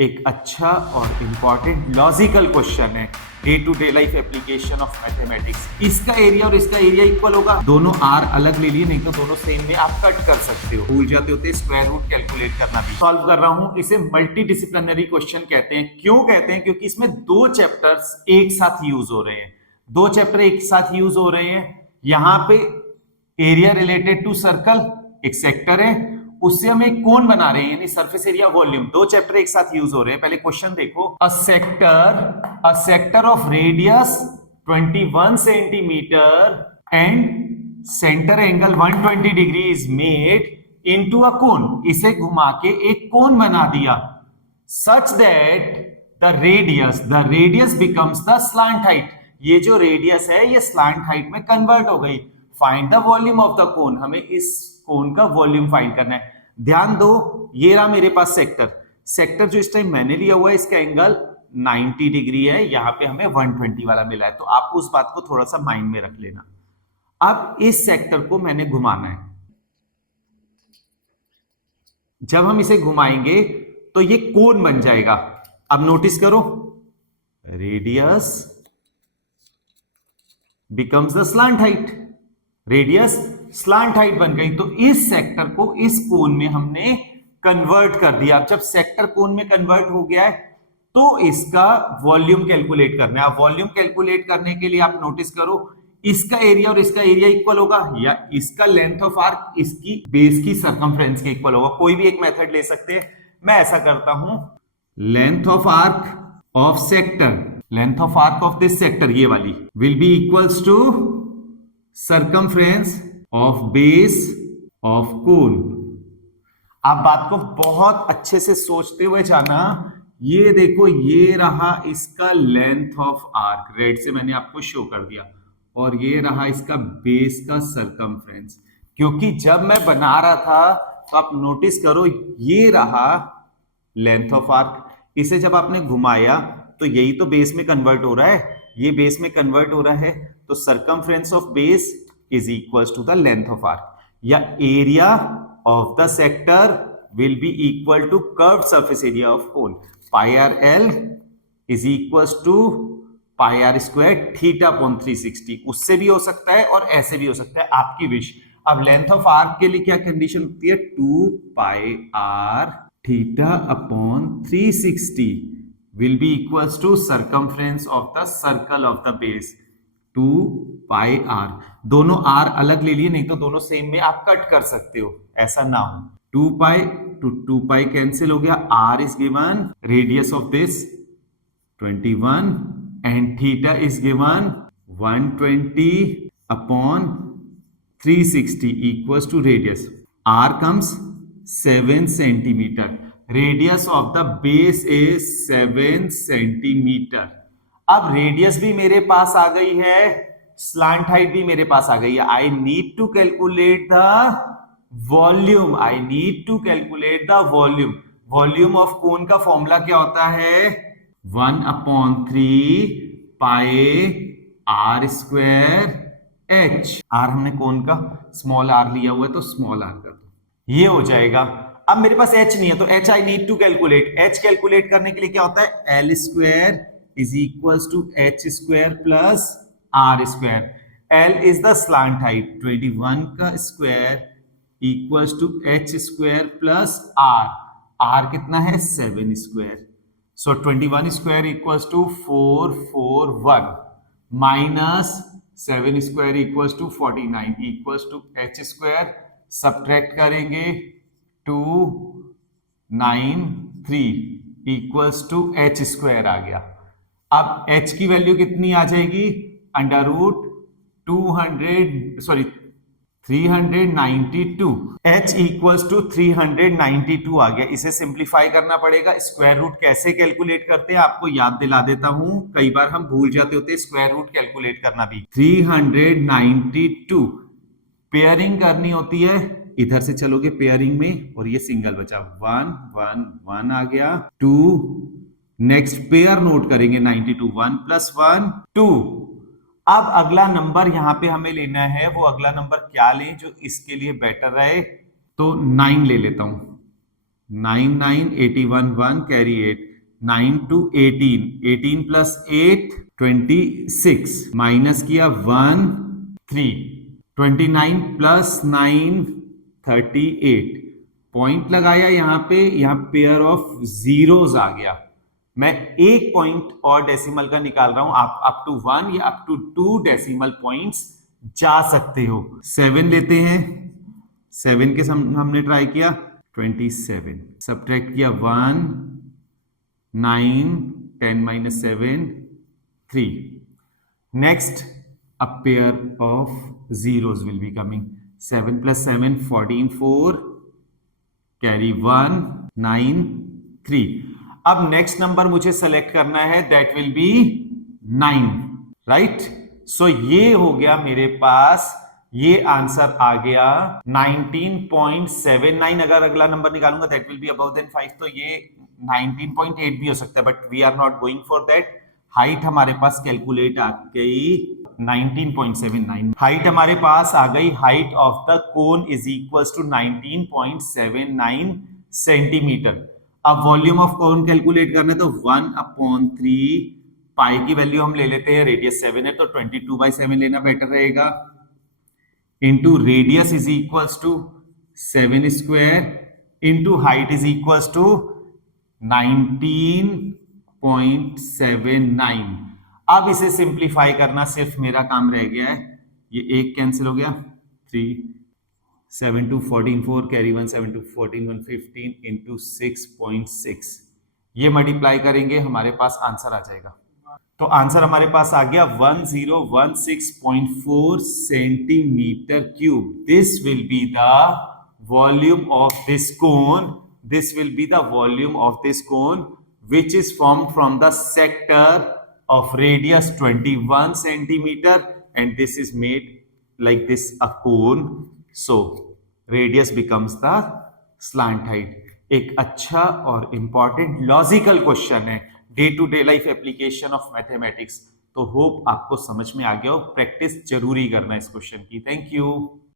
एक अच्छा और इम्पॉर्टेंट लॉजिकल क्वेश्चन है, day to day life application of mathematics. इसका एरिया और इसका एरिया इक्वल होगा, दोनों आर अलग ले लिए, नहीं तो दोनों सेम में आप कट कर सकते हो। भूल जाते होते स्क्वायर रूट कैलकुलेट करना भी। सॉल्व कर रहा हूं, इसे मल्टी डिसिप्लिनरी क्वेश्चन कहते हैं। क्यों कहते हैं? क्योंकि इसमें दो चैप्टर्स एक साथ यूज हो रहे हैं, दो चैप्टर एक साथ यूज हो रहे हैं। यहां पे एरिया रिलेटेड टू सर्कल, एक सेक्टर है, उससे हम एक कोन बना रहे हैं, यानी सरफेस एरिया वॉल्यूम। दो चैप्टर एक साथ यूज हो रहे हैं। पहले क्वेश्चन देखो, a sector of radius 21 centimetre and centre angle 120 degree is made into a cone. इसे घुमा के एक कोन बना दिया, such that the radius becomes the slant height. ये जो रेडियस है ये स्लांट हाइट में कन्वर्ट हो गई। Find the volume of the कोन, हमें इस कोन का वॉल्यूम फाइंड करना है। ध्यान दो, ये रहा मेरे पास सेक्टर जो इस टाइम मैंने लिया हुआ है, इसका एंगल 90 डिग्री है, यहां पे हमें 120 वाला मिला है, तो आप उस बात को थोड़ा सा माइंड में रख लेना। अब इस सेक्टर को मैंने घुमाना है। जब हम इसे घुमाएंगे तो ये कोन बन जाएगा। अब नोटिस करो, radius becomes the slant height, radius slant height बन गई। तो इस सेक्टर को इस कोन में हमने कन्वर्ट कर दिया। अब जब सेक्टर कोन में कन्वर्ट हो गया है तो इसका वॉल्यूम कैलकुलेट करना है। अब वॉल्यूम कैलकुलेट करने के लिए आप नोटिस करो, इसका एरिया और इसका एरिया इक्वल होगा, या इसका लेंथ ऑफ आर्क इसकी बेस की सरकमफ्रेंस के इक्वल होगा। कोई भी एक मेथड ले सकते हैं। मैं ऐसा करता हूं, length of arc of sector, length of arc of this sector, ये वाली, will be equals to circumference of base of cone। आप बात को बहुत अच्छे से सोचते हुए जाना। ये देखो, ये रहा इसका लेंथ ऑफ आर्क, रेड से मैंने आपको शो कर दिया, और ये रहा इसका बेस का सरकमफ्रेंस। क्योंकि जब मैं बना रहा था तो आप नोटिस करो, ये रहा लेंथ ऑफ आर्क, इसे जब आपने घुमाया तो यही तो बेस में कन्वर्ट हो रहा है, ये बेस में कन्वर्ट हो रहा है, तो circumference of base is equals to the length of arc, या area of the sector will be equal to curved surface area of cone. Pi r l is equals to pi are square theta upon 360। उससे भी हो सकता है और ऐसे भी हो सकता है, आपकी विश। अब लेंथ ऑफ आर्क के लिए क्या कंडीशन होती है? 2 pi r theta upon 360 will be equals to circumference of the circle of the base 2 pi r। दोनों r अलग ले लिए, नहीं तो दोनों सेम में आप कट कर सकते हो, ऐसा ना हो। 2 pi to 2 pi कैंसिल हो गया, r is given radius of this 21 and theta is given 120 upon 360 equals to radius, r comes 7 centimetre, radius of the base is 7 centimetre. अब रेडियस भी मेरे पास आ गई है, स्लांट हाइट भी मेरे पास आ गई है। I need to calculate the volume, I need to calculate the volume. Volume of cone का फॉर्मूला क्या होता है? 1/3 pi are square H. R हमने कोन का स्मॉल आर लिया हुआ है, तो स्मॉल आर कर दो, ये हो जाएगा। अब मेरे पास h नहीं है, तो h I need to calculate. h calculate करने के लिए क्या होता है? L square is equals to H square plus R square. L is the slant height, 21 का square equals to H square plus R. R कितना है? 7 square. So 21 square equals to 441 minus 7 square equals to 49 equals to H square, subtract करेंगे 293 equals to H square आ गया। अब h की value कितनी आ जाएगी? Under root 392। h equals to 392 आ गया। इसे सिंप्लीफाई करना पड़ेगा। स्क्वायर रूट कैसे कैलकुलेट करते हैं आपको याद दिला देता हूं, कई बार हम भूल जाते होते हैं स्क्वायर रूट कैलकुलेट करना भी। 392 पेयरिंग करनी होती है, इधर से चलोगे पेयरिंग में, और ये सिंगल बचा, 1 1 1 आ गया, 2, नेक्स्ट पेयर नोट करेंगे 92, 1 + 1 2। अब अगला नंबर यहां पे हमें लेना है, वो अगला नंबर क्या लें जो इसके लिए बेटर रहे? तो 9 ले लेता हूं। 9 9 81 1 कैरी 8 9 to 18 18 plus 8 26 माइनस किया 1 3 29 plus 9 38 पॉइंट लगाया यहां पे, यहां पेयर ऑफ जीरोस आ गया। मैं एक पॉइंट और डेसिमल का निकाल रहा हूं, आप अप टू 1 या अप टू 2 डेसिमल पॉइंट्स जा सकते हो। 7 लेते हैं, 7 के हमने ट्राई किया 27, सब्ट्रैक्ट किया 1 9 10 minus 7 3। Next a pair of zeros will be coming, 7 plus 7 14 4 carry 1 9 3। अब नेक्स्ट नंबर मुझे सेलेक्ट करना है, दैट विल बी 9, राइट। सो ये हो गया मेरे पास, ये आंसर आ गया 19.79। अगर अगला नंबर निकालूंगा that will be above than 5, तो ये 19.8 भी हो सकता है, but we are not going for that. Height हमारे पास कैलकुलेट आ गई 19.79। हाइट हमारे पास आ गई, height of the cone is equals to 19.79 centimetre. अब वॉल्यूम ऑफ कोन कैलकुलेट करना है तो 1/3 पाई की वैल्यू हम ले लेते हैं, रेडियस 7 है तो 22/7 लेना बेटर रहेगा, into radius is equals to 7 square into height is equals to 19.79। अब इसे सिंप्लीफाई करना सिर्फ मेरा काम रह गया है, ये एक कैंसिल हो गया, 3 7 2 14 4 कैरी 1 7 2 14 1 15 इंटू 6.6, ये मल्टीप्लाई करेंगे हमारे पास आंसर आ जाएगा। तो आंसर हमारे पास आ गया 1016.4 centimetre cube. This will be the volume of this cone, this will be the volume of this cone which is formed from the sector of radius 21 centimeter, and this is made like this a cone, so radius becomes the slant height। एक अच्छा और important logical question है, day to day life application of mathematics. तो होप आपको समझ में आ गया हो, प्रैक्टिस जरूरी करना इस क्वेश्चन की। Thank you.